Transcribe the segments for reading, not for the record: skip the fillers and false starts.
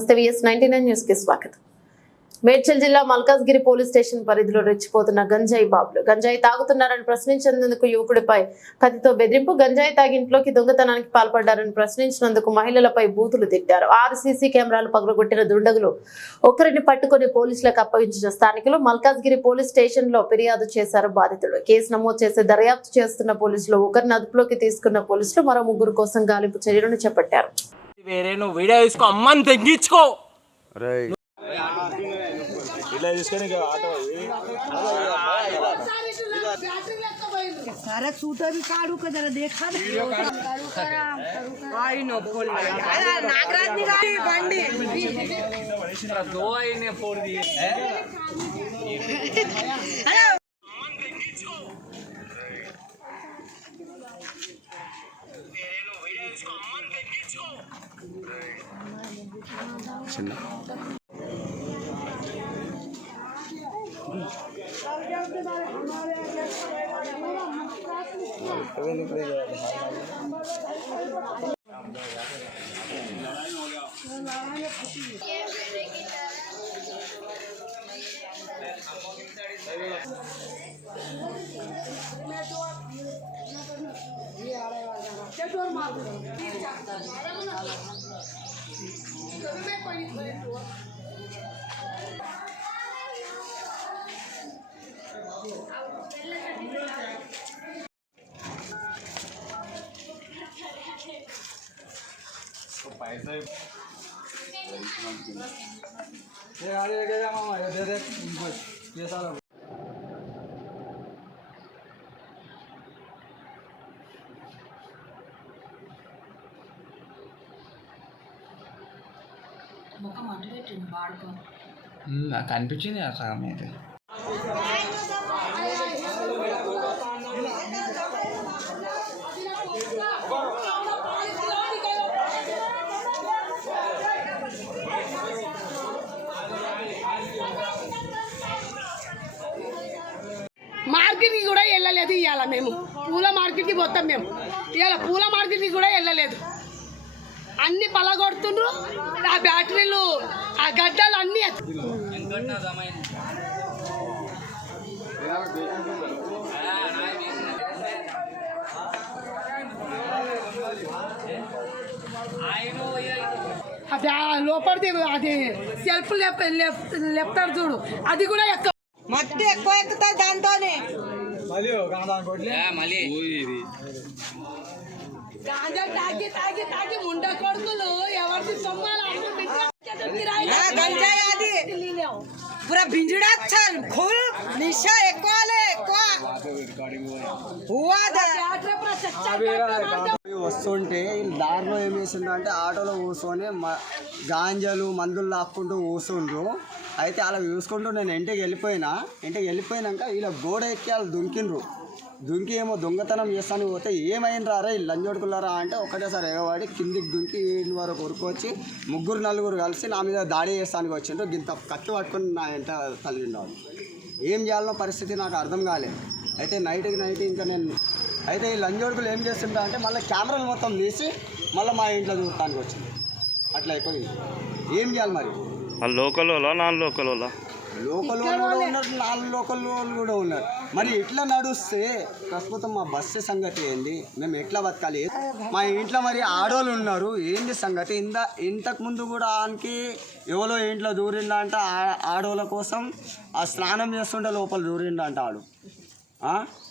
నమస్తే VS99 news కి స్వాగతం. మేడ్చల్ జిల్లా మల్కాజ్గిరి పోలీస్ స్టేషన్ పరిధిలో రెచ్చిపోతున్న గంజాయి బాబులు గంజాయి తాగుతున్నారని ప్రశ్నించేందుకు యువకుడిపై కత్తితో బెదిరింపు, గంజాయి తాగి ఇంట్లోకి దొంగతనానికి పాల్పడ్డారని ప్రశ్నించినందుకు మహిళలపై బూతులు తిట్టారు. 6 సీసీ కెమెరాలు పగలగొట్టిన దుండగులు ఒకరిని పట్టుకుని పోలీసులకు అప్పగించిన స్థానికులు మల్కాజ్గిరి పోలీస్ స్టేషన్ లో ఫిర్యాదు చేశారు బాధితుడు. కేసు నమోదు చేసి దర్యాప్తు చేస్తున్న పోలీసులు ఒకరిని అదుపులోకి తీసుకున్న పోలీసులు మరో 3 కోసం గాలింపు చర్యలను చేపట్టారు. వేరే నువ్వు వీడియో తీసుకో, అమ్మని తగ్గించుకో. ఇలా తీసుకొని ఆటో सारा सूटर भी काढ़ू का जरा देखा आई नो बोल नागराज निकाली बंडी दो आई ने फोड़ दिए हैं. నాకు అనిపించింది సగం అయితే. మార్కెట్కి కూడా వెళ్ళలేదు. ఇవాళ మేము పూల మార్కెట్కి పోతాం. మేము ఇవాళ పూల మార్కెట్కి కూడా వెళ్ళలేదు. అన్ని పలగొడుతుండ్రు. ఆ బ్యాటరీలు, ఆ గడ్డలు అన్నీ లోపలిది అది సెల్ఫ్ లేపుతారు చూడు, అది కూడా మట్టి ఎక్కువ ఎక్కుతాయి దాంతోనే. గాంజా తాగి తాగి తాగి ముండ కొడుకులు ఎవరిది సొమ్మాలు గంజాయి అది పూరా భింజుడా ఫుల్ నిషా ఎక్కువ వస్తుంటే దారిలో ఏం చేసిండ్రు అంటే ఆటోలో కూర్చొని గాంజాలు మందులు లాక్కుంటూ కూర్చుండ్రు. అయితే అలా చూసుకుంటూ నేను ఇంటికి వెళ్ళిపోయినాక వీళ్ళ గోడ ఎక్కి వాళ్ళు దుంకి ఏమో దొంగతనం చేస్తాను పోతే ఏమైంది రా లంజోడుకున్నారా అంటే ఒకటేసారి ఎగవాడి కిందికి దుంకి ఇంటి వరకు ఉరుకొచ్చి 3-4 కలిసి నా మీద దాడి చేస్తానికి వచ్చిండ్రు. ఇంత కత్తి పట్టుకొని నా వెంట తల్లిండాడు. ఏం చేయాలనో పరిస్థితి నాకు అర్థం కాలేదు. అయితే నైట్ ఇంకా నేను అయితే ఈ లంజోడుకులు ఏం చేస్తుంటా అంటే మళ్ళీ కెమెరాలు మొత్తం తీసి మళ్ళీ మా ఇంట్లో చూడటానికి వచ్చింది. అట్లా అయిపోయింది. ఏం చేయాలి మరి? లోకల్ వాళ్ళ నాన్ లోకల్ వాళ్ళ లోకల్ వాళ్ళు కూడా ఉన్నారు, నాన్ లోకల్ వాళ్ళు కూడా ఉన్నారు. మరి ఇట్లా నడుస్తే ప్రస్తుతం మా బస్సు సంగతి ఏంది? మేము ఎట్లా బతకాలి? మా ఇంట్లో మరి ఆడోళ్ళు ఉన్నారు, ఏంది సంగతి? ఇంతకు ముందు కూడా ఆయనకి ఎవరో ఇంట్లో దూరిండ అంట. ఆడోళ్ళ కోసం ఆ స్నానం చేస్తుంటే లోపల దూరిండ అంట ఆడు.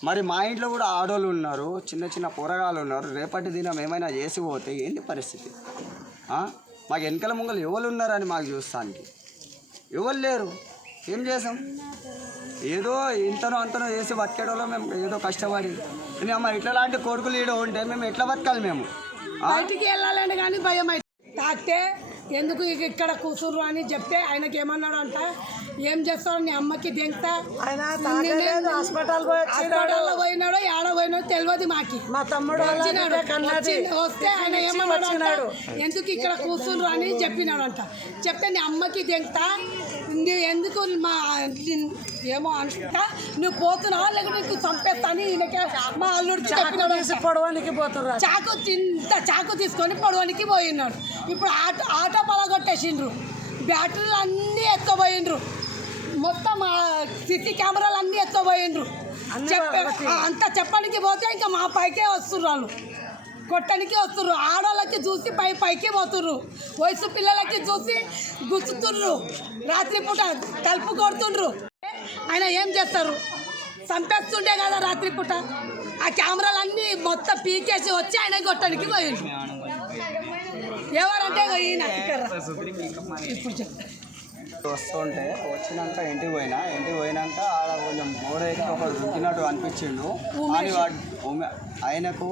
మరి మా ఇంట్లో కూడా ఆడోళ్ళు ఉన్నారు, చిన్న పోరగాళ్ళు ఉన్నారు. రేపటి దినం ఏమైనా చేసి పోతే ఏంటి పరిస్థితి? మాకు వెనకల ముంగలు ఎవరు ఉన్నారని మాకు చూస్తానికి ఎవరు లేరు. ఏం చేసాం? ఏదో ఇంతనో అంతనో చేసి బతికేటోళ్ళు మేము, ఏదో కష్టపడి. అమ్మ ఇట్లా లాంటి కొడుకులు ఈడ ఉంటే మేము ఎట్లా బతకాలి? మేము బయటికి వెళ్ళాలని కానీ భయం అయితే తాకితే ఎందుకు ఇక్కడ కూతురు అని చెప్తే ఆయనకి ఏమన్నాడు అంట, ఏం చేస్తాడు నీ అమ్మకి దెంగతా హాస్పిటల్లో పోయినాడో ఏడ పోయినాడో తెలియదు మాకి. మా తమ్ముడు వస్తే ఆయన ఏమన్నాడు, ఎందుకు ఇక్కడ కూర్చుండ్రు అని చెప్పినాడు అంట. చెప్తే నీ అమ్మకి దెంగతా నువ్వు ఎందుకు ఏమో అనుకుంటా నువ్వు పోతున్నావా లేకపోతే నీకు చంపేస్తాను ఈయనకే మా అల్లుడు చెప్పినాడు పొడవానికి పోతున్నారు. చాకు తీసుకొని పొడవనికి పోయినాడు. ఇప్పుడు ఆటో పలగొట్టేసిండ్రు, బ్యాటరీలు అన్నీ ఎత్తపోయిండ్రు, మొత్తం సిసి కెమెరాలు అన్నీ ఎత్తపోయిండ్రు. అంతా చెప్పడానికి పోతే ఇంకా మా పైకే వస్తుర్రు, వాళ్ళు కొట్టడానికి వస్తుర్రు. ఆడవాళ్ళకి చూసి పైకి పోతుర్రు, వయసు పిల్లలకి చూసి గుచ్చుతుర్రు, రాత్రిపూట తలుపు కొడుతుండ్రు. ఆయన ఏం చేస్తారు, చంపేస్తుంటే కదా రాత్రిపూట. ఆ కెమెరాలన్నీ మొత్తం పీకేసి వచ్చి ఆయన కొట్టడానికి పోయిండ్రు. ఎవరంటే ఈయన ఇప్పుడు చెప్తా. వస్తుంటే వచ్చినాక ఇంటికి పోయినాక ఆడ కొంచెం గోడకి ఒకడు దుక్కినట్టు అనిపించిండు. అని ఆయనకు